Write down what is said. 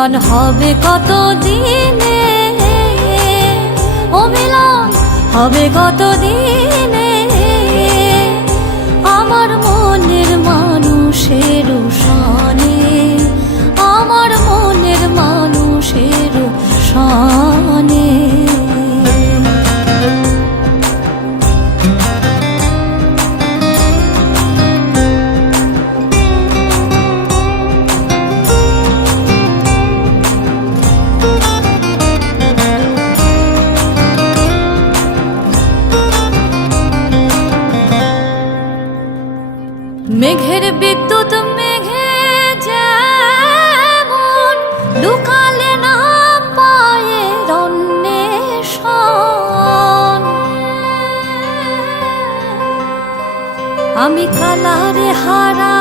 মিলন হবে কত দিনে, ও মিলন হবে কত দিনে, আমার মনের মানুষের সনে, আমার মনের মানুষের সনে। মেঘের বিদ্যুৎ মেঘে যেমন লুকালে না পায়ের অন্বেষণ, আমি কালারে হারা